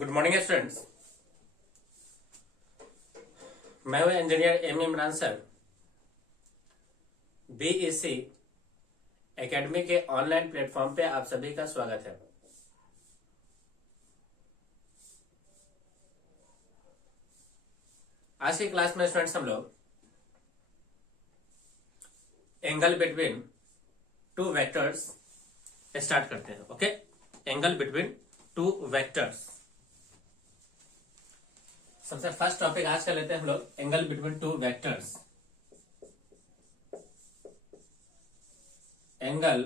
Good morning students. मैं हूं engineer am Imran sir. BEC academy के ऑनलाइन प्लेटफॉर्म पे आप सभी का स्वागत है। आज की क्लास में स्टूडेंट्स हम लोग angle between two vectors start करते हैं। Okay, angle between two vectors. सबसे फर्स्ट टॉपिक आज कर लेते हैं हम लोग angle between two vectors. Angle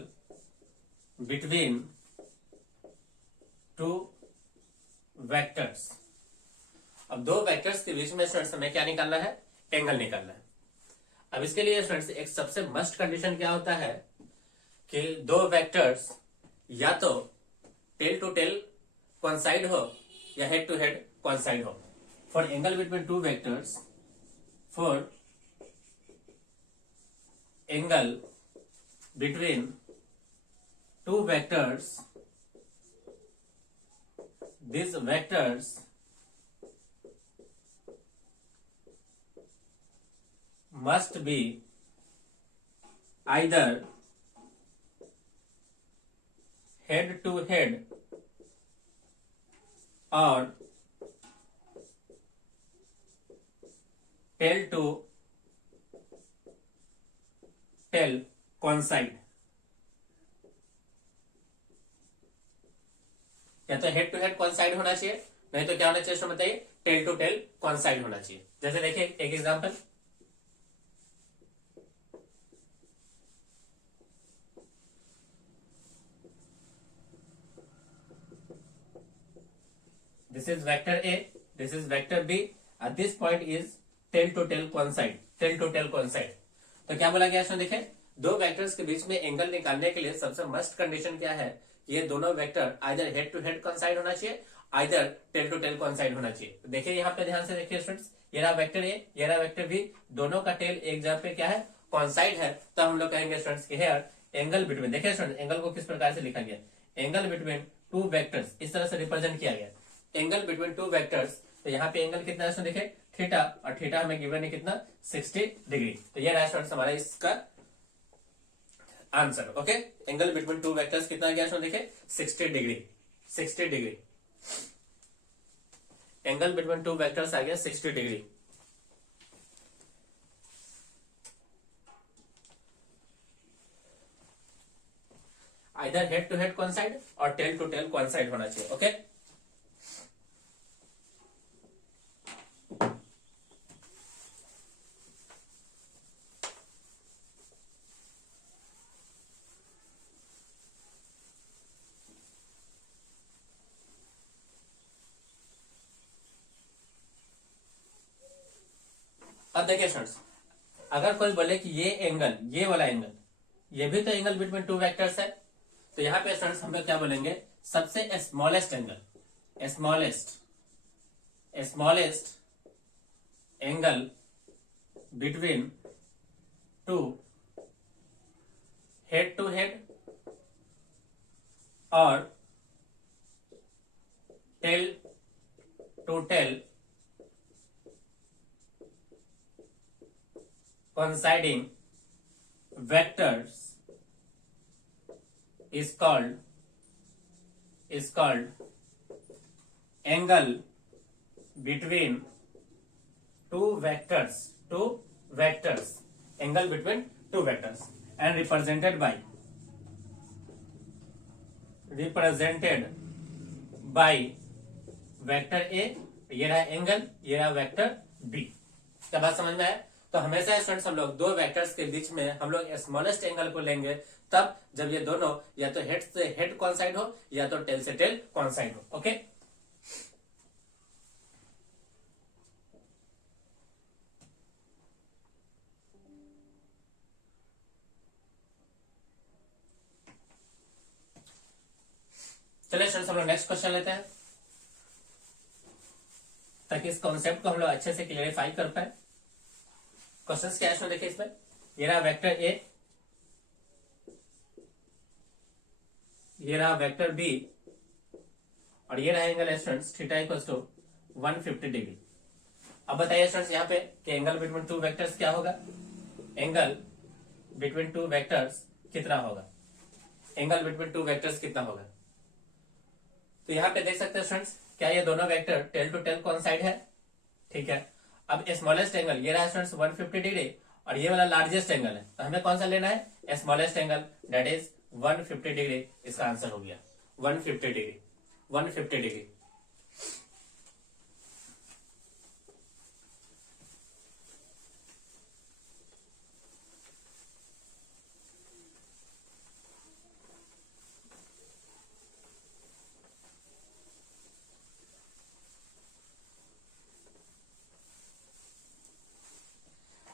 between two vectors. अब दो वेक्टर्स के बीच में स्टूडेंट्स हमें क्या निकालना है? एंगल निकालना है। अब इसके लिए स्टूडेंट्स एक सबसे मस्ट कंडीशन क्या होता है कि दो वेक्टर्स या तो टेल टू टेल कोइंसाइड हो या हेड टू हेड कोइंसाइड हो। For angle between two vectors, for angle between two vectors, these vectors must be either head to head or tail to tail coincide. या तो head to head coincide होना चाहिए, नहीं तो क्या होना चाहिए? बताइए, टेल टू टेल कोइंसाइड होना चाहिए। जैसे देखिए एक example, this is vector A, this is vector B, at this point is tail to tail coincide, tail to tail coincide. तो क्या बोला गया इसमें? देखें, दो वेक्टर्स के बीच में एंगल निकालने के लिए सबसे मस्ट कंडीशन क्या है? ये दोनों vector either head to head coincide होना चाहिए, either tail to tail coincide होना चाहिए। तो देखिए यहाँ पे ध्यान से देखिए स्टूडेंट्स, ये रहा वेक्टर ए, ये रहा वेक्टर बी, दोनों का टेल एक जगह पे क्या है? कोइंसाइड है। तो हम लोग कहेंगे स्टूडेंट्स कि हियर एंगल बिटवीन, देखिए स्टूडेंट्स एंगल को किस प्रकार से लिखा गया? एंगल बिटवीन टू वेक्टर्स इस तरह से रिप्रेजेंट किया गया, एंगल बिटवीन टू वेक्टर्स। तो यहाँ पे एंगल कितना है देखे, थीटा, और थीटा हमें गिवन है कितना? 60 डिग्री। तो ये रहा स्टूडेंट्स हमारा इसका answer. Okay, angle between two vectors कितना गया इसमें देखे? 60 degree, 60 degree. Angle between two vectors आ गया 60 degree. Either head to head coincide और टेल टू टेल कोइंसाइड होना चाहिए। ओके, अब देखिए स्टूडेंट्स, अगर कोई बोले कि ये एंगल, ये वाला एंगल, ये भी तो एंगल बिटवीन टू वेक्टर्स है, तो यहां पे स्टूडेंट्स हम लोग क्या बोलेंगे? सबसे smallest angle, smallest smallest angle between two head to head और tail to tail coinciding vectors is called angle between two vectors, angle between two vectors, and represented by vector A, ये रहा angle, ये रहा vector B. क्या बात समझ में आया? तो हमेशा स्टूडेंट्स हम लोग दो वेक्टर्स के बीच में हम लोग स्मॉलेस्ट एंगल को लेंगे तब जब ये दोनों या तो हेड से हेड कोइंसाइड हो या तो टेल से टेल कोइंसाइड हो। ओके, चलिए स्टूडेंट्स हम लोग नेक्स्ट क्वेश्चन लेते हैं ताकि इस कॉन्सेप्ट को हम लोग अच्छे से क्लियरिफाई कर पाए। क्वेश्चन क्या है देखिए इसमें, ये रहा वेक्टर ए, ये रहा वेक्टर बी और ये रहा angle students theta equals to 150 degree. अब बताइए स्टूडेंट्स यहाँ पे कि एंगल बिटवीन टू वेक्टर्स क्या होगा, एंगल बिटवीन टू वेक्टर्स कितना होगा, एंगल बिटवीन टू वेक्टर्स कितना होगा। तो यहाँ पे देख सकते हैं स्टूडेंट्स, क्या ये दोनों vector tail to tail coincide है, ठीक है। अब स्मॉलेस्ट एंगल ये रहा स्टूडेंट्स 150 डिग्री और ये वाला लार्जेस्ट एंगल है, तो हमें कौन सा लेना है, smallest angle, that is 150 degree. इसका आंसर हो गया 150 डिग्री, 150 डिग्री।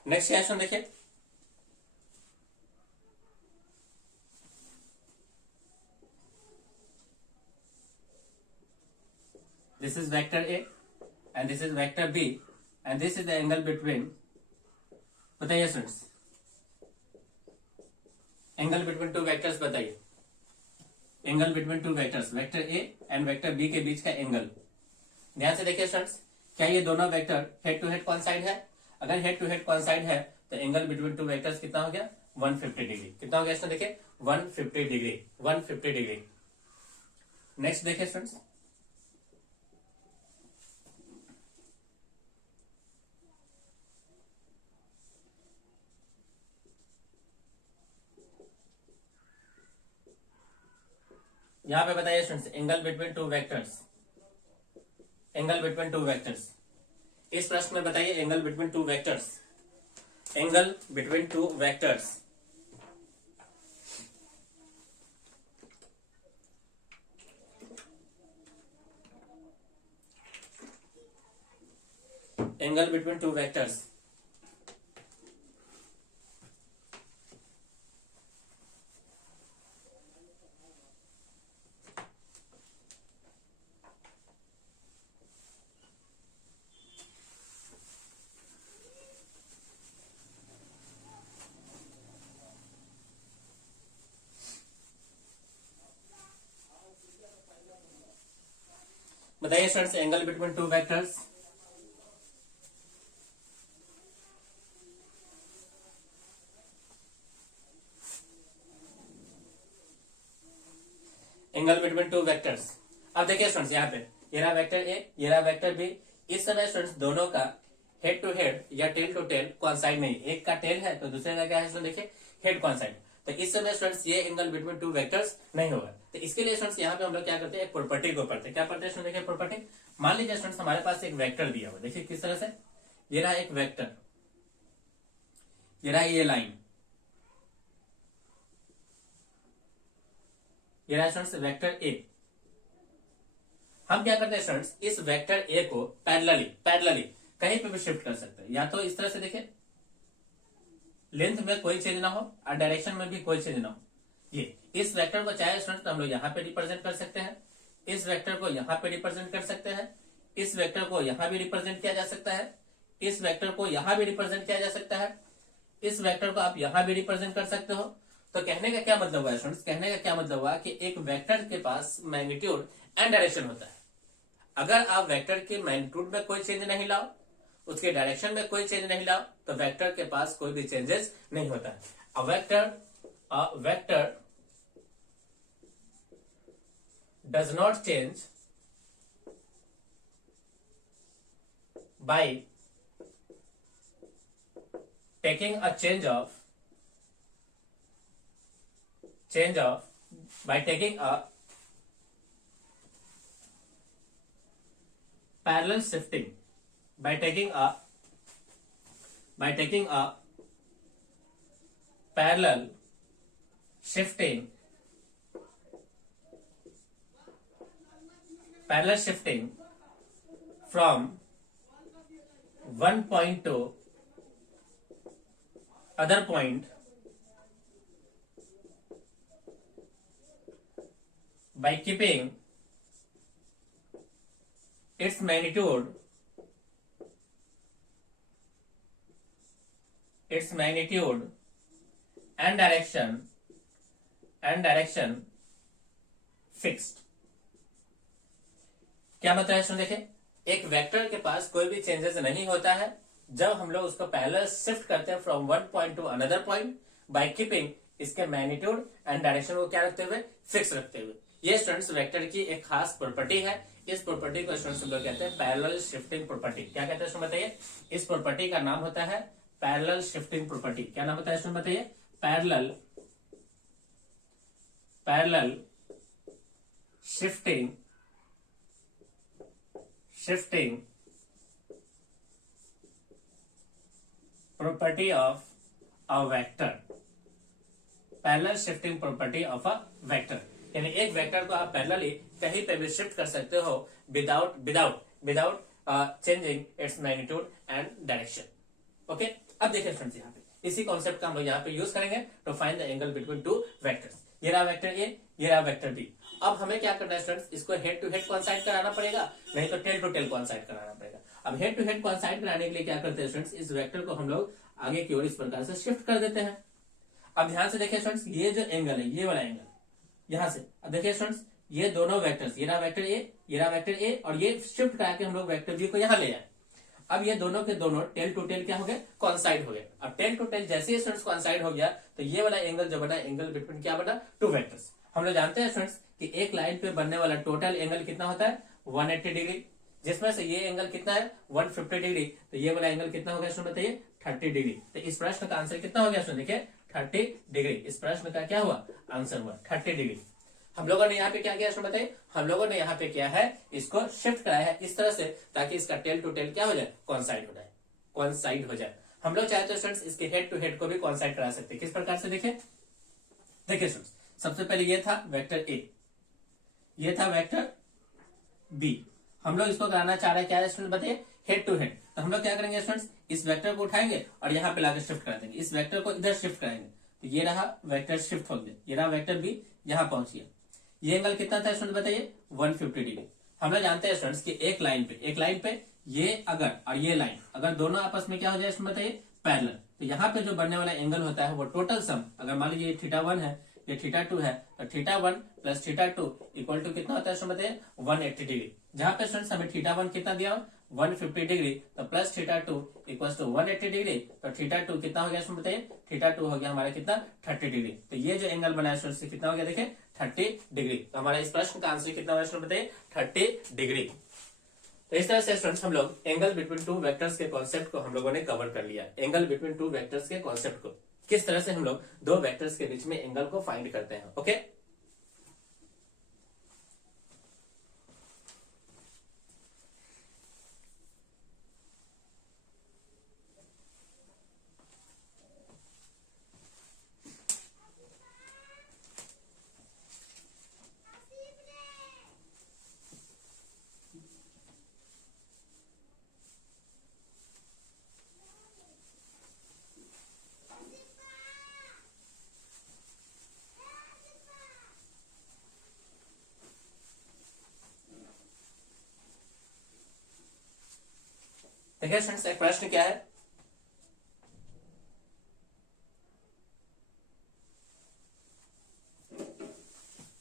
नेक्स्ट क्वेश्चन देखिए, this is vector A and this is vector B and this is the angle between, बताइए students angle between two vectors बताइए, angle between two vectors, vector A and vector B के बीच का angle. ध्यान से देखिए students, क्या ये दोनों vector head to head coincide है, अगर हेड टू हेड कोइंसाइड है तो एंगल बिटवीन टू वेक्टर्स कितना हो गया, 150 डिग्री। कितना हो गया स्टूडेंट, देखिए 150 डिग्री, 150 डिग्री। नेक्स्ट देखिए स्टूडेंट्स, यहां पे बताइए students angle between two vectors, angle between two vectors. इस प्रश्न में बताइए angle between two vectors, angle between two vectors. Angle between two vectors, बताइए students angle between two vectors. Angle between two vectors. अब देखिए स्टूडेंट्स यहाँ पे ये रहा वेक्टर ए, ये रहा वेक्टर बी। इस समय स्टूडेंट्स दोनों का हेड टू हेड या टेल टू टेल कोइंसाइड नहीं, एक का टेल है तो दूसरे का क्या है, देखिए हेड कोइंसाइड। तो इस समय स्टूडेंट्स ये एंगल बिटवीन टू वेक्टर्स नहीं होगा। तो इसके लिए स्टूडेंट्स यहाँ पे हम लोग क्या करते हैं, एक प्रॉपर्टी को पढ़ते हैं। क्या पढ़ते हैं स्टूडेंट, देखिए प्रॉपर्टी। मान लीजिए स्टूडेंट्स हमारे पास एक वेक्टर दिया हुआ, देखिए किस तरह से, ये रहा एक वेक्टर, ये रहा ये लाइन, ये रहा स्टूडेंट्स वेक्टर ए। हम क्या करते हैं स्टूडेंट्स, इस वेक्टर ए को पैरेलली कहीं पे भी शिफ्ट कर सकते हैं, या तो इस तरह से देखिए लेंथ में कोई चेंज ना हो और डायरेक्शन में भी कोई चेंज ना हो। ये इस वेक्टर को चाहे स्टूडेंट हम लोग यहाँ पे रिप्रेजेंट कर सकते हैं, इस वेक्टर को यहाँ पे रिप्रेजेंट कर सकते हैं, इस वेक्टर को यहाँ भी रिप्रेजेंट किया जा सकता है, इस वेक्टर को यहाँ भी रिप्रेजेंट किया जा सकता है, इस वेक्टर को आप यहाँ भी रिप्रेजेंट कर सकते हो। तो कहने का क्या मतलब हुआ स्टूडेंट्स, कहने का क्या मतलब हुआ कि एक वेक्टर के पास मैग्नीट्यूड एंड डायरेक्शन होता है। अगर आप वेक्टर के मैग्नीट्यूड में कोई चेंज नहीं लाओ, उसके डायरेक्शन में कोई चेंज नहीं लाओ, तो वेक्टर के पास कोई भी चेंजेस नहीं होता है। A vector does not change bye taking a by taking a parallel shifting, by taking a parallel shifting from one point to other point by keeping its magnitude and direction fixed. क्या मतलब है student देखें, एक vector के पास कोई भी changes नहीं होता है जब हम लोग उसको पैरेलल शिफ्ट करते हैं from one point two another point by keeping इसके मैग्नीट्यूड एंड डायरेक्शन को क्या रखते हुए, फिक्स रखते हुए। ये स्टूडेंट्स वेक्टर की एक खास प्रॉपर्टी है। इस प्रॉपर्टी को स्टूडेंट्स हम लोग कहते हैं पैरेलल शिफ्टिंग प्रॉपर्टी। क्या कहते हैं स्टूडेंट बताइए, इस प्रॉपर्टी का नाम होता है पैरेलल शिफ्टिंग प्रॉपर्टी। क्या नाम होता है स्टूडेंट बताइए, parallel shifting property of a vector। Parallel shifting property of a vector, यानी एक वेक्टर को आप पैरेलली कहीं पे भी शिफ्ट कर सकते हो without changing its magnitude and direction. Okay, अब देखिए फ्रेंड्स, यहाँ पे इसी कॉन्सेप्ट का हम लोग यहाँ पे यूज करेंगे to find the angle between two vectors. ये रहा वेक्टर ए, ये रहा वेक्टर बी। अब हमें क्या करना है स्टूडेंट्स, इसको हेड टू हेड कोइंसाइड कराना पड़ेगा, नहीं तो टेल टू टेल कोइंसाइड कराना पड़ेगा। अब हेड टू हेड कोइंसाइड कराने के लिए क्या करते हैं स्टूडेंट्स, इस वेक्टर को हम लोग आगे की ओर इस प्रकार से शिफ्ट कर देते हैं। अब ध्यान से देखिए स्टूडेंट्स, ये जो एंगल है, ये वाला एंगल यहां से, अब देखिए स्टूडेंट्स, ये दोनों वेक्टर्स, ये रहा वेक्टर ए, ये रहा वेक्टर ए, और ये शिफ्ट करा के हम लोग वेक्टर बी को यहां ले आए। अब ये दोनों के दोनों टेल टू टेल क्या हो गए, कोइंसाइड हो गए। अब टेल टू टेल जैसे ही स्टूडेंट्स कोइंसाइड हो गया तो ये वाला एंगल जो बना, एंगल बिटवीन क्या बना, टू वेक्टर्स। हम लोग जानते हैं स्टूडेंट्स कि एक लाइन पे बनने वाला टोटल एंगल कितना होता है, 180 डिग्री, जिसमें से ये एंगल कितना है, 150 डिग्री। तो ये वाला एंगल कितना हो गया स्टूडेंट बताइए, 30 डिग्री। तो इस प्रश्न का आंसर कितना हो गया स्टूडेंट, देखिए 30 डिग्री। इस प्रश्न का क्या हुआ, आंसर हुआ 30 डिग्री। हम लोगों ने यहाँ पे क्या किया स्टूडेंट बताइए, हम लोगों ने यहाँ पे किया है, इसको शिफ्ट कराया है इस तरह से ताकि इसका टेल टू टेल क्या हो जाए, कोइंसाइड हो जाए। हम लोग चाहते हैं स्टूडेंट्स इसके हेड टू हेड को भी कोइंसाइड करा सकते हैं। किस प्रकार से देखिए स्टूडेंट्स, सबसे पहले ये था वेक्टर ए, ये था वेक्टर बी। हम लोग इसको कराना चाह रहे हैं क्या है स्टूडेंट बताइए, हेड टू हेड। तो हम लोग क्या करेंगे स्टूडेंट्स, इस वेक्टर को उठाएंगे और यहाँ पे लाकर शिफ्ट करा देंगे, इस वेक्टर को इधर शिफ्ट कराएंगे। तो ये रहा वेक्टर शिफ्ट हो गया, ये रहा वेक्टर बी, यहाँ पहुंच गया। ये एंगल कितना था स्टूडेंट बताइए, 150 डिग्री। हम लोग जानते हैं स्टूडेंट्स कि एक लाइन पे ये अगर और ये लाइन अगर दोनों आपस में क्या हो जाए स्टूडेंट बताइए, पैरेलल, तो यहाँ पे जो बनने वाला एंगल होता है वो टोटल सम, अगर मान लीजिए θ1 है, ये θ2 है, तो θ1 प्लस θ2 इक्वल टू कितना होता है स्टूडेंट बताइए, 180 डिग्री। जहां पे स्टूडेंट्स हमें θ1 कितना दिया, 150 डिग्री, तो प्लस θ2 इक्वल टू 180 डिग्री, तो θ2 कितना हो गया स्टूडेंट बताइए, θ2 हो गया हमारा कितना, 30 डिग्री। तो ये जो एंगल बना है स्टूडेंट्स कितना हो गया देखिए, 30 डिग्री। तो हमारा इस प्रश्न का आंसर कितना होगा स्टूडेंट बताइए, 30 डिग्री। तो इस तरह से स्टूडेंट्स हम लोग एंगल बिटवीन टू वेक्टर्स के कॉन्सेप्ट को हम लोगों ने कवर कर लिया। एंगल बिटवीन टू वेक्टर्स के कॉन्सेप्ट को, किस तरह से हम लोग दो वेक्टर्स के बीच में एंगल को फाइंड करते हैं। ओके, देखिए स्टूडेंट्स एक प्रश्न क्या है,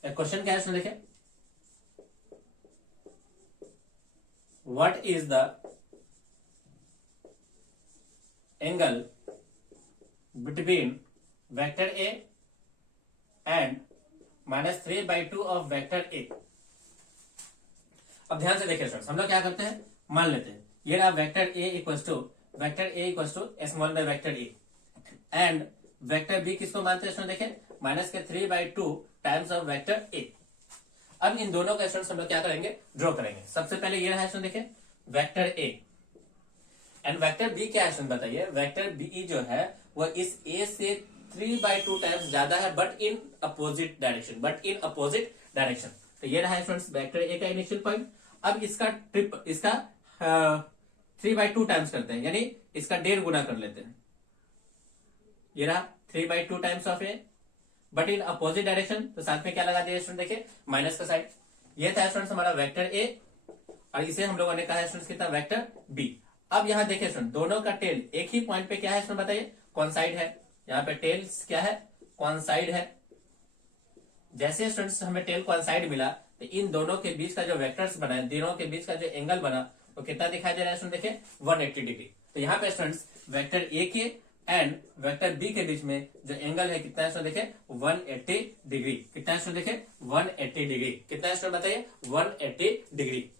एक क्वेश्चन क्या है इसमें देखिए, what is the angle between vector A and -3/2 of vector A. अब ध्यान से देखिए स्टूडेंट्स, हम लोग क्या करते हैं, मान लेते हैं ये रहा vector A equals to small by vector A, and vector B किसको मानते हैं स्टूडेंट देखिए, -3/2 टाइम्स ऑफ वेक्टर ए। अब इन दोनों का स्टूडेंट्स हम लोग क्या करेंगे, ड्रॉ करेंगे। सबसे पहले ये रहा स्टूडेंट देखिए vector A, and vector B क्या है स्टूडेंट बताइए, वेक्टर बी जो है वो इस ए से 3/2 टाइम्स ज्यादा है बट इन अपोजिट डायरेक्शन। तो ये रहा स्टूडेंट्स वेक्टर ए का इनिशियल पॉइंट। अब इसका 3/2 टाइम्स करते हैं, यानी इसका 1.5 गुना कर लेते हैं। ये रहा 3/2 times of A but in opposite direction, तो साथ में क्या लगा दिया स्टूडेंट देखिए, माइनस का साइड। ये था स्टूडेंट्स हमारा वेक्टर ए, और इसे हम लोगों ने कहा स्टूडेंट्स कितना, वेक्टर बी। अब यहाँ देखिए स्टूडेंट दोनों का टेल एक ही पॉइंट पे क्या है स्टूडेंट बताइए, कोइंसाइड है। यहाँ पे टेल्स क्या है, कोइंसाइड है। जैसे स्टूडेंट्स हमें टेल कोइंसाइड मिला तो इन दोनों के बीच का जो वेक्टर्स बना है, दोनों के बीच का जो एंगल बना वो कितना दिखाई दे रहा है स्टूडेंट, देखिए 180 डिग्री। तो यहाँ पे स्टूडेंट्स वेक्टर ए के एंड वेक्टर बी के बीच में जो एंगल है कितना है स्टूडेंट, देखिए 180 डिग्री। कितना है स्टूडेंट, देखिए 180 डिग्री। कितना है स्टूडेंट बताइए, 180 डिग्री।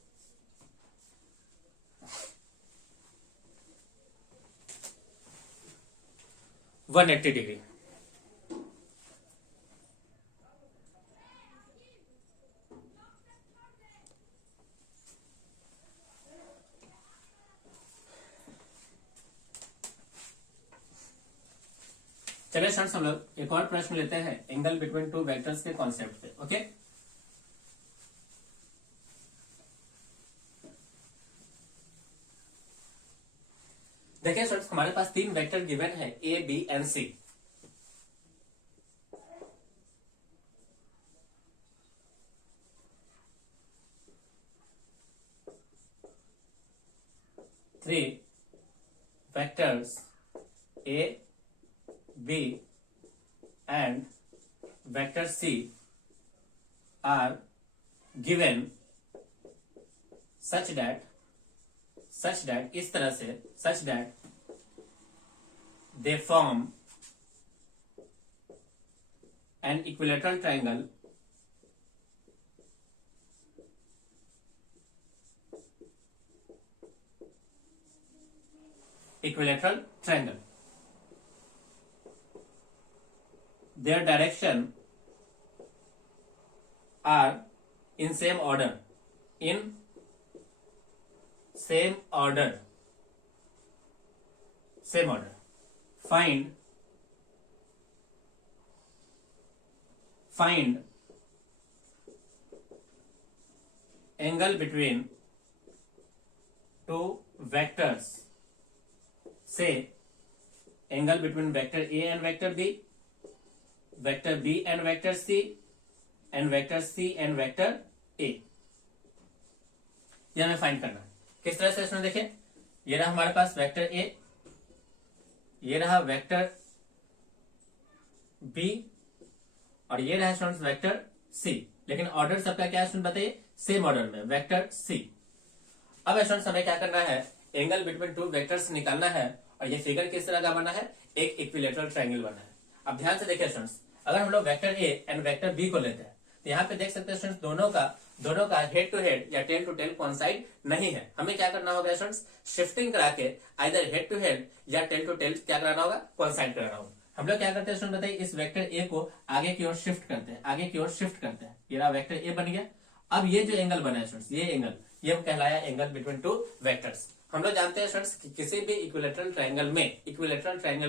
चलिए स्टूडेंट्स हम लोग एक और प्रश्न लेते हैं एंगल बिटवीन टू वेक्टर्स के कॉन्सेप्ट पे। ओके, देखिए स्टूडेंट्स हमारे पास तीन वेक्टर गिवन है A B and C. Three vectors A B and vector C are given such that इस तरह से such that they form an equilateral triangle their direction are in same order, find angle between two vectors, say angle between vector A and vector B, vector B and vector C, and vector C and vector A. यह हमें find करना है। किस तरह से इसमें देखिए, ये रहा हमारे पास वेक्टर ए, ये रहा वेक्टर बी, और ये रहा स्टूडेंट्स वेक्टर सी। लेकिन ऑर्डर सबका क्या है स्टूडेंट बताइए, सेम ऑर्डर में, वेक्टर सी। अब स्टूडेंट्स हमें क्या करना है, एंगल बिटवीन टू वेक्टर्स निकालना है, और ये फिगर किस तरह का बना है, एक इक्विलेटरल ट्रायंगल बना है। अब ध्यान से देखिए स्टूडेंट्स, अगर हम लोग vector A and vector B को लेते हैं तो यहाँ पे देख सकते हैं स्टूडेंट्स दोनों का हेड टू हेड या टेल टू टेल कोइंसाइड नहीं है। हमें क्या करना होगा स्टूडेंट्स, शिफ्टिंग करा के आइदर हेड टू हेड या टेल टू टेल क्या कराना होगा, कोइंसाइड कराना होगा। हम लोग क्या करते हैं स्टूडेंट बताइए, इस वेक्टर ए को आगे की ओर शिफ्ट करते हैं, ये रहा वेक्टर ए बन गया। अब ये जो एंगल बना है स्टूडेंट्स, ये एंगल, ये कहलाया एंगल बिटवीन टू वेक्टर्स। हम लोग जानते हैं स्टूडेंट्स कि किसी भी इक्विलेटरल ट्रायंगल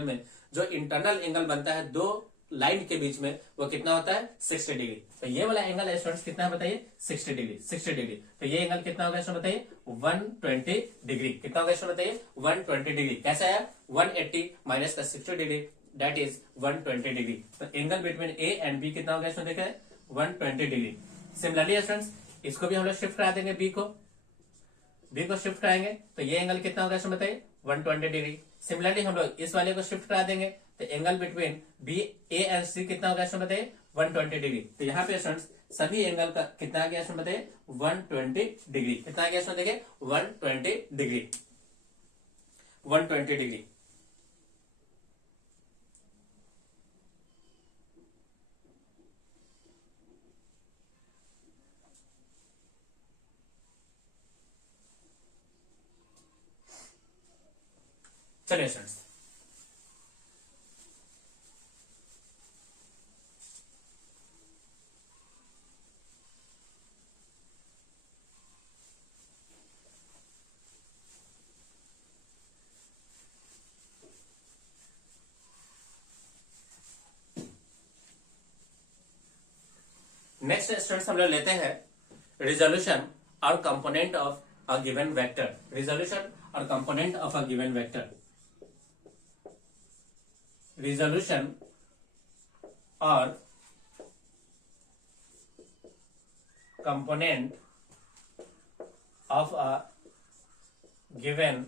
में जो इंटरनल एंगल बनता है दो लाइन के बीच में, वो कितना होता है, 60 डिग्री। तो ये वाला एंगल है स्टूडेंट्स कितना है बताइए, 60 डिग्री। तो ये एंगल कितना होगा स्टूडेंट बताइए, 120 डिग्री। कितना होगा स्टूडेंट बताइए, 120 डिग्री। कैसा है, 180 माइनस का 60 डिग्री, दैट इज 120 डिग्री। तो angle between A and B कितना होगा स्टूडेंट, देखिए 120 डिग्री। सिमिलरली स्टूडेंट्स इसको भी हम लोग शिफ्ट करा देंगे, बी को शिफ्ट कराएंगे तो ये एंगल कितना होगा स्टूडेंट बताइए, 120 डिग्री। सिमिलरली हम लोग इस वाले को शिफ्ट करा देंगे तो angle between B A and C कितना होगा स्टूडेंट बताइए, 120 डिग्री। तो यहाँ पे स्टूडेंट्स सभी एंगल का कितना आ गया स्टूडेंट बताइए, 120 डिग्री। कितना आ गया स्टूडेंट देखिए, 120 डिग्री। चलिए स्टूडेंट्स नेक्स्ट स्टूडेंट्स हम लोग लेते हैं रिजोल्यूशन और component of a given vector. Resolution और component of a given vector. Resolution और component of a given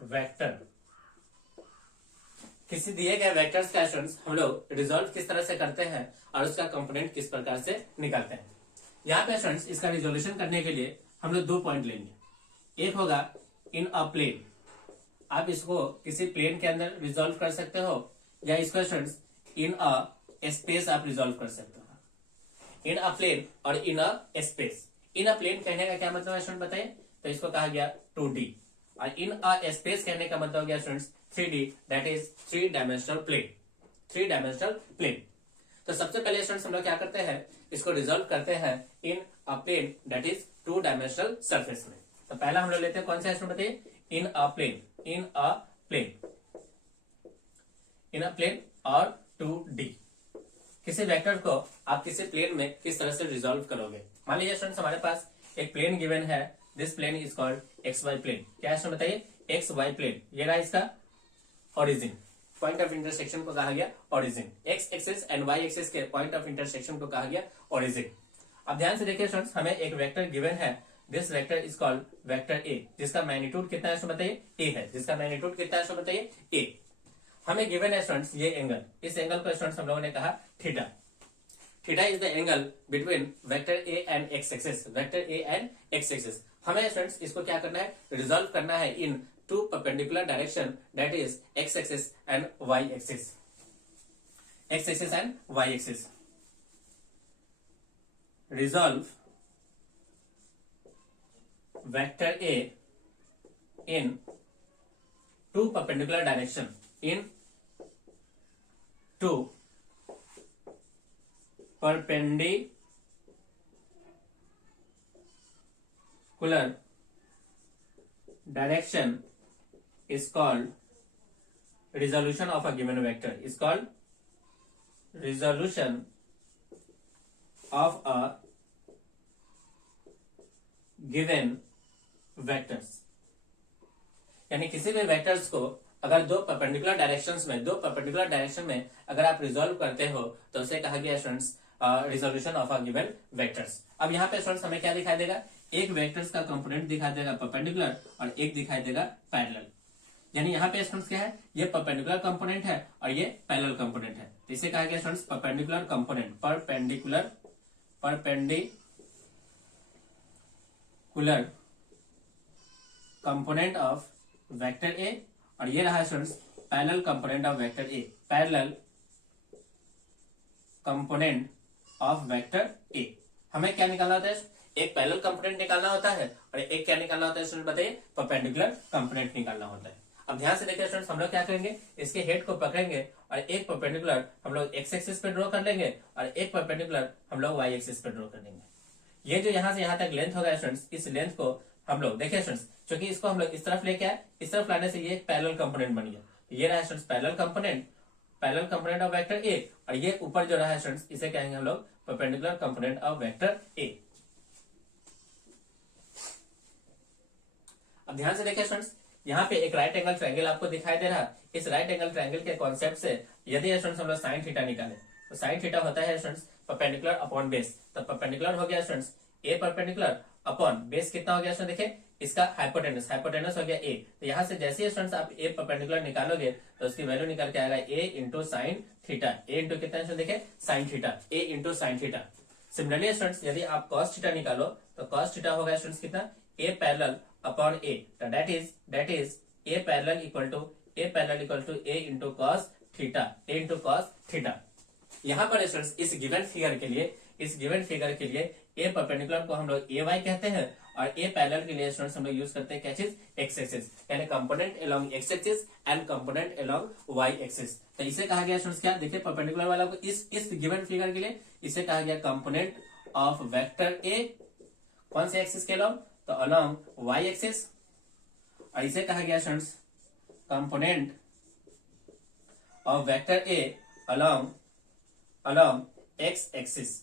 vector. किसी दिए गए वेक्टर्स का स्टूडेंट्स हम लोग रिजोल्व किस तरह से करते हैं और उसका कंपोनेंट किस प्रकार से निकालते हैं। यहाँ पे स्टूडेंट्स इसका रिजोल्यूशन करने के लिए हम लोग 2 पॉइंट लेंगे। एक होगा इन अ प्लेन, आप इसको किसी प्लेन के अंदर रिजोल्व कर सकते हो, या इसको स्टूडेंट्स इन अ स्पेस आप रिजोल्व कर सकते हो। इन अ प्लेन और इन a space. In a plane कहने का क्या मतलब है स्टूडेंट बताइए, तो इसको कहा गया 2D, और इन अ स्पेस कहने का मतलब हो गया students 3D, that is 3 dimensional plane. 3 dimensional plane. तो सबसे पहले स्टूडेंट्स हम लोग क्या करते हैं, इसको रिजोल्व करते हैं in a plane that is 2 dimensional surface में। तो पहला हम लोग लेते हैं कौन सा स्टूडेंट बताइए, इन a plane. In a plane, in a plane और 2D। किसी वेक्टर को आप किसी प्लेन में किस तरह से रिजोल्व करोगे। मान लीजिए स्टूडेंट्स हमारे पास एक प्लेन गिवन है, this plane is called X Y plane. क्या है स्टूडेंट बताइए, एक्स वाई प्लेन। ये रहा इसका ओरिजिन, पॉइंट ऑफ इंटरसेक्शन को कहा गया origin. X axis and Y axis के पॉइंट ऑफ इंटरसेक्शन को कहा गया ओरिजिन। अब ध्यान से देखिए स्टूडेंट्स, हमें एक वेक्टर गिवन है, this vector is called vector A, जिसका मैग्नीट्यूड कितना है स्टूडेंट बताइए, ए है। जिसका मैग्नीट्यूड कितना है स्टूडेंट बताइए, ए। हमें गिवन है स्टूडेंट्स ये एंगल, इस एंगल को स्टूडेंट्स हम लोगों ने कहा theta. Theta is the angle between vector A and X axis, vector A and X axis. हमें स्टूडेंट्स इसको क्या करना है, रिजोल्व करना है in 2 perpendicular direction, that is X axis and Y axis. X axis and Y axis. Resolve vector A in 2 perpendicular direction, in 2 perpendicular direction is called resolution of a given vector, is called resolution of a given vectors। यानी किसी भी vectors को अगर 2 perpendicular directions में, 2 perpendicular direction में अगर आप resolve करते हो तो उसे कहा गया students resolution of a given vectors. अब यहाँ पे स्टूडेंट्स हमें क्या दिखाई देगा, एक वेक्टर्स का कंपोनेंट दिखाई देगा परपेंडिकुलर और एक दिखाई देगा पैरेलल। यानी यहाँ पे स्टूडेंट्स क्या है, ये परपेंडिकुलर कंपोनेंट है और ये पैरेलल कंपोनेंट है। इसे कहा गया students perpendicular component, perpendicular component of vector A, और ये रहा students parallel component of vector A, parallel component of vector A. हमें क्या निकालना होता है, एक पैरेलल कंपोनेंट निकालना होता है और एक क्या निकालना होता है स्टूडेंट बताइए, परपेंडिकुलर कंपोनेंट निकालना होता है। अब ध्यान से देखिए स्टूडेंट्स, हम लोग क्या करेंगे, इसके हेड को पकड़ेंगे और एक परपेंडिकुलर हम लोग एक्स एक्सिस पे ड्रॉ कर लेंगे और एक परपेंडिकुलर हम लोग वाई एक्सिस पे ड्रॉ कर लेंगे। ये जो यहां से यहां तक लेंथ होगा स्टूडेंट्स, इस लेंथ को हम लोग देखिए स्टूडेंट्स, क्योंकि इसको हम लोग इस तरफ लेके आए, इस तरफ लाने से ये एक पैरेलल कंपोनेंट बन गया। तो ये रहा students parallel component of vector A, और ये ऊपर जो रहा स्टूडेंट्स इसे कहेंगे हम लोग perpendicular component of vector A. अब ध्यान से देखिए स्टूडेंट्स, यहाँ पे एक राइट एंगल ट्रायंगल आपको दिखाई दे रहा है। इस राइट एंगल ट्रायंगल के कॉन्सेप्ट से यदि स्टूडेंट्स हम लोग साइन थीटा निकाले तो साइन थीटा होता है स्टूडेंट्स परपेंडिकुलर अपॉन बेस। तो परपेंडिकुलर हो गया स्टूडेंट्स ए परपेंडिकुलर अपॉन बेस कितना हो गया स्टूडेंट, देखिए इसका हाइपोटेनस हो गया ए। तो यहाँ से जैसे स्टूडेंट्स आप ए परपेंडिकुलर निकालोगे तो उसकी वैल्यू निकल के आएगा A into sine theta. A into कितना स्टूडेंट देखिए sine theta, A into sine theta. Similarly students यदि आप कॉस थीटा निकालो तो कॉस थीटा होगा स्टूडेंट्स कितना, ए पैरेलल अपॉन ए। तो that is A parallel equal to A into cos theta, A into cos theta. यहाँ पर स्टूडेंट्स इस गिवन फिगर के लिए ए परपेंडिकुलर को हम लोग ए वाई कहते हैं और ए पैरेलल के लिए स्टूडेंट्स हम लोग यूज करते हैं क्या चीज, एक्स एक्सिस, यानी component along X axis and component along Y axis. तो इसे कहा गया स्टूडेंट्स क्या, देखिए परपेंडिकुलर वाला को इस गिवन फिगर के लिए इसे कहा गया कंपोनेंट ऑफ वेक्टर ए, कौन से एक्सिस के अलोंग, तो अलोंग वाई एक्सिस। और इसे कहा गया students component of vector a along X axis.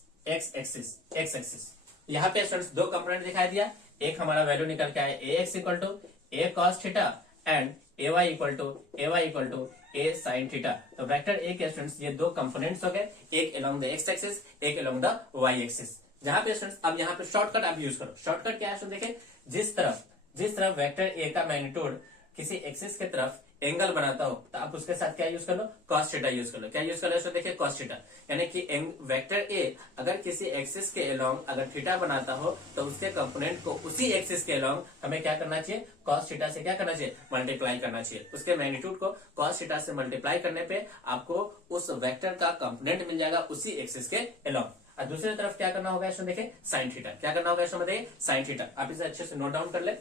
यहाँ पे स्टूडेंट्स 2 कंपोनेंट दिखाई दिया, एक हमारा वैल्यू निकल के आया A X equal to A cos theta and A Y equal to A sine theta. तो वेक्टर ए के स्टूडेंट्स ये 2 कंपोनेंट्स हो गए, एक अलोंग द एक्स एक्सिस, एक अलोंग द वाई एक्सिस। जहां पे स्टूडेंट्स अब यहाँ पे शॉर्टकट आप यूज करो। शॉर्टकट क्या है स्टूडेंट, देखें जिस तरफ वेक्टर ए का मैग्नीट्यूड किसी एक्सिस के तरफ एंगल बनाता हो तो आप उसके साथ क्या यूज कर लो, cos थीटा यूज कर लो। क्या यूज कर लो, इसको देखिए cos थीटा, यानी कि वेक्टर ए अगर किसी एक्सिस के अलोंग अगर थीटा बनाता हो तो उसके कंपोनेंट को उसी एक्सिस के अलोंग हमें क्या करना चाहिए, cos थीटा से क्या करना चाहिए, मल्टीप्लाई करना चाहिए। उसके मैग्नीट्यूड को cos थीटा से मल्टीप्लाई करने पे आपको उस वेक्टर का कंपोनेंट मिल जाएगा उसी एक्सिस के अलोंग। और दूसरी तरफ क्या करना होगा इसमें देखिए sin थीटा, क्या करना होगा इसमें देखिए sin थीटा। आप इसे अच्छे से नोट डाउन कर ले।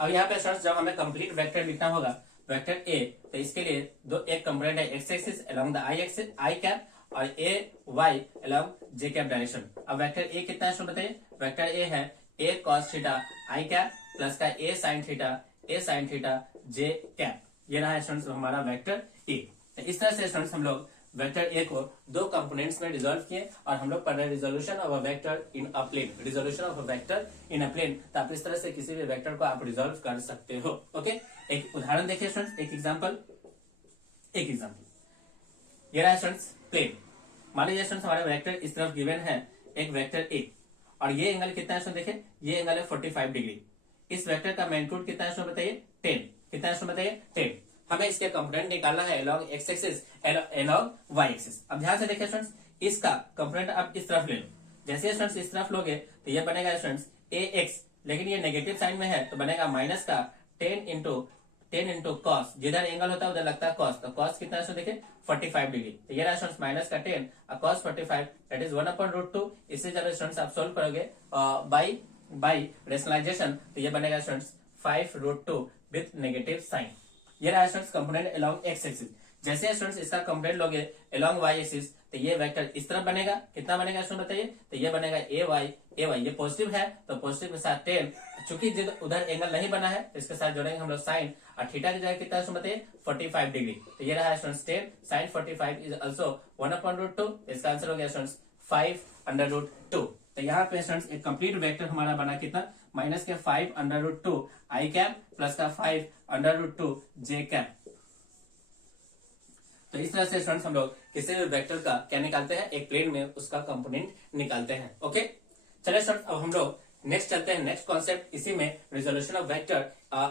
अब यहाँ पे सर जब हमें कंप्लीट वेक्टर लिखना होगा वेक्टर ए, तो इसके लिए एक कंपोनेंट है x axis along the I axis I cap और ए वाई अलोंग जे कैप डायरेक्शन। अब वेक्टर ए कितना है बताइए, वेक्टर ए है ए कॉस थीटा आई कैप प्लस का ए साइन थीटा जे कैप। ये रहा स्टूडेंट्स हमारा वेक्टर ए। तो इस तरह से स्टूडेंट्स हम लोग वेक्टर ए को दो कंपोनेंट्स में रिजोल्व किए और हम लोग पढ़ रहे resolution of a vector in a plane, resolution of a vector in a plane. तो आप इस तरह से किसी भी वेक्टर को आप रिजोल्व कर सकते हो। ओके, एक उदाहरण देखिए स्टूडेंट्स, एक एग्जांपल ये रहा स्टूडेंट्स प्लेन। मान लीजिए स्टूडेंट्स हमारा वेक्टर इस तरफ गिवन है एक वेक्टर ए और ये एंगल कितना है स्टूडेंट देखिए, ये एंगल है 45 डिग्री। इस वेक्टर का मैग्नीट्यूड कितना है स्टूडेंट बताइए 10। कितना है स्टूडेंट बताइए 10। हमें इसके कंपोनेंट निकालना है along x axis along y axis. अब ध्यान से देखिए स्टूडेंट्स, इसका कंपोनेंट आप इस तरफ ले लो। जैसे स्टूडेंट्स इस तरफ लोगे तो ये बनेगा स्टूडेंट्स ax, लेकिन ये नेगेटिव साइन में है तो बनेगा माइनस का 10 इंटू कॉस, जिधर एंगल होता है उधर लगता है कॉस। तो कॉस कितना है देखिए 45 डिग्री। तो ये रहा स्टूडेंट्स माइनस का 10 और कॉस 45 दैट इज 1/√2। इसे जब स्टूडेंट्स आप सोल्व करोगे बाई रेशनलाइजेशन तो ये बनेगा स्टूडेंट्स 5√2 विथ नेगेटिव साइन। ये रहा students component along X axis. जैसे स्टूडेंट्स इसका कंपोनेंट लोगे अलोंग वाई एक्सिस तो ये वेक्टर इस तरफ बनेगा। कितना बनेगा स्टूडेंट बताइए, तो ये बनेगा ए वाई। ये पॉजिटिव है तो पॉजिटिव के साथ 10, चूंकि उधर एंगल नहीं बना है तो इसके साथ जोड़ेंगे हम लोग साइन और थीटा की जगह कितना है बताइए 45 डिग्री। तो ये रहा स्टूडेंट्स 10 साइन 45 इज ऑल्सो 1/√2। इसका आंसर हो गया स्टूडेंट्स 5/√2। तो यहाँ पे स्टूडेंट्स एक कंप्लीट वेक्टर हमारा बना कितना, माइनस के 5/√2 आई कैप प्लस का 5/√2 जे कैप। तो इस तरह से स्टूडेंट्स हम लोग किसी भी वेक्टर का क्या निकालते हैं, एक प्लेन में उसका कंपोनेंट निकालते हैं। ओके, चलिए स्टूडेंट्स अब हम लोग नेक्स्ट चलते हैं, नेक्स्ट कॉन्सेप्ट इसी में resolution of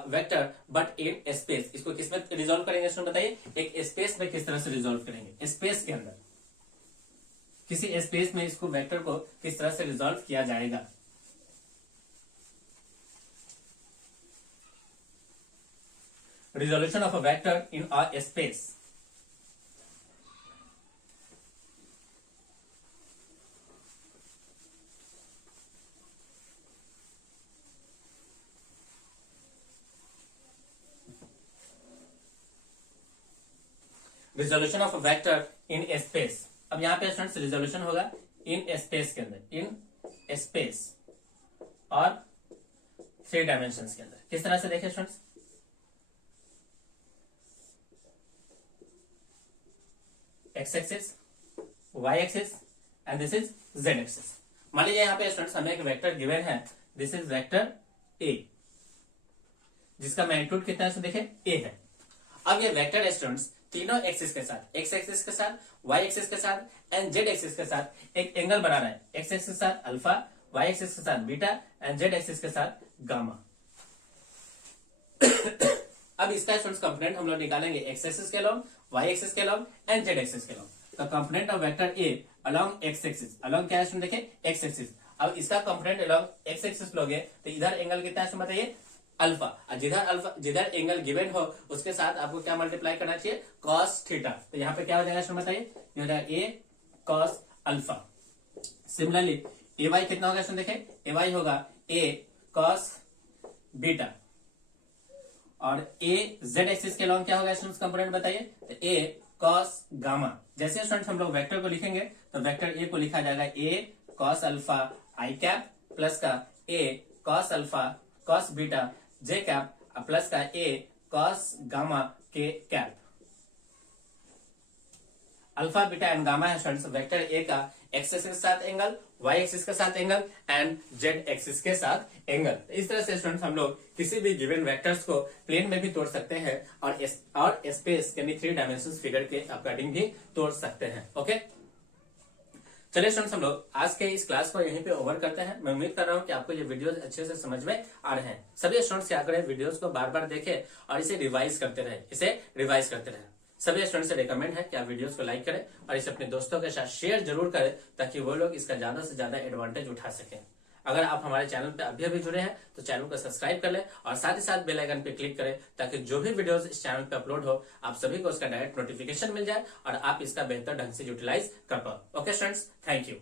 vector but in space. इसको किस में रिजोल्व करेंगे स्टूडेंट बताइए, एक स्पेस में किस तरह से रिजोल्व करेंगे, स्पेस के अंदर किसी स्पेस में इसको वेक्टर को किस तरह से रिजोल्व किया जाएगा। Resolution of a vector in a space. Resolution of a vector in a space. अब यहां पे स्टूडेंट्स रिजोल्यूशन होगा इन स्पेस के अंदर, इन स्पेस और 3 डायमेंशंस के अंदर। किस तरह से देखें students, X axis, Y axis and this is Z axis. मान लीजिए यहाँ पे स्टूडेंट्स हमें एक वेक्टर गिवन है, दिस इज वेक्टर ए जिसका मैग्नीट्यूड कितना है देखें ए है। अब ये वेक्टर स्टूडेंट्स तीनों एक्सिस के साथ, एक्स एक्सिस के साथ, वाई एक्सिस के साथ एंड जेड एक्सिस के साथ एक एंगल बना रहा है। एक्स एक्सिस के साथ अल्फा, वाई एक्सिस के साथ बीटा एंड जेड एक्सिस के साथ गामा। अब इसका स्टूडेंट्स कंपोनेंट हम लोग निकालेंगे एक्स एक्सिस के अलोंग, वाई एक्सिस के अलोंग एंड जेड एक्सिस के अलोंग। तो component of vector a along X axis, along क्या है स्टूडेंट देखें एक्स एक्सिस। अब इसका कंपोनेंट अलोंग एक्स एक्सिस लोगे तो इधर एंगल कितना है बताइए अल्फा, और जिधर एंगल गिवन हो उसके साथ आपको क्या मल्टीप्लाई करना चाहिए कॉस थीटा। तो यहाँ पे क्या हो जाएगा बताइए, ये हो जाएगा ए कॉस अल्फा। सिमिलरली ए वाई कितना होगा सुन देखें, ए वाई होगा ए कॉस बीटा और ए जेड एक्सिस के अलोंग क्या होगा स्टूडेंट्स कंपोनेंट बताइए, तो ए कॉस गामा। जैसे स्टूडेंट्स हम लोग वेक्टर को लिखेंगे तो वेक्टर ए को लिखा जाएगा ए कॉस अल्फा आई कैप प्लस का ए कॉस अल्फा कॉस बीटा जे कैप प्लस का ए कॉस गामा के cap. Alpha beta and gamma है स्टूडेंट्स वेक्टर ए का एक्स एक्सिस के साथ एंगल, वाई एक्सिस के साथ एंगल एंड जेड एक्सिस के साथ एंगल। इस तरह से स्टूडेंट्स हम लोग किसी भी गिवन वेक्टर्स को प्लेन में भी तोड़ सकते हैं और स्पेस यानी 3 डायमेंशन फिगर के अकॉर्डिंग भी तोड़ सकते हैं। ओके, चलिए स्टूडेंट्स हम लोग आज के इस क्लास को यहीं पे ओवर करते हैं। मैं उम्मीद कर रहा हूँ कि आपको ये वीडियोस अच्छे से समझ में आ रहे हैं। सभी स्टूडेंट्स क्या करें, वीडियोस को बार बार देखें और इसे रिवाइज करते रहे। सभी स्टूडेंट से रिकमेंड है कि आप वीडियोस को लाइक करें और इसे अपने दोस्तों के साथ शेयर जरूर करें ताकि वो लोग इसका ज्यादा से ज्यादा एडवांटेज उठा सकें। अगर आप हमारे चैनल पे अभी जुड़े हैं तो चैनल को सब्सक्राइब कर लें और साथ ही साथ बेल आइकन पे क्लिक करें ताकि जो भी वीडियोस इस चैनल पे अपलोड हो आप सभी को उसका डायरेक्ट नोटिफिकेशन मिल जाए और आप इसका बेहतर ढंग से यूटिलाइज कर पाओ। Okay students, thank you.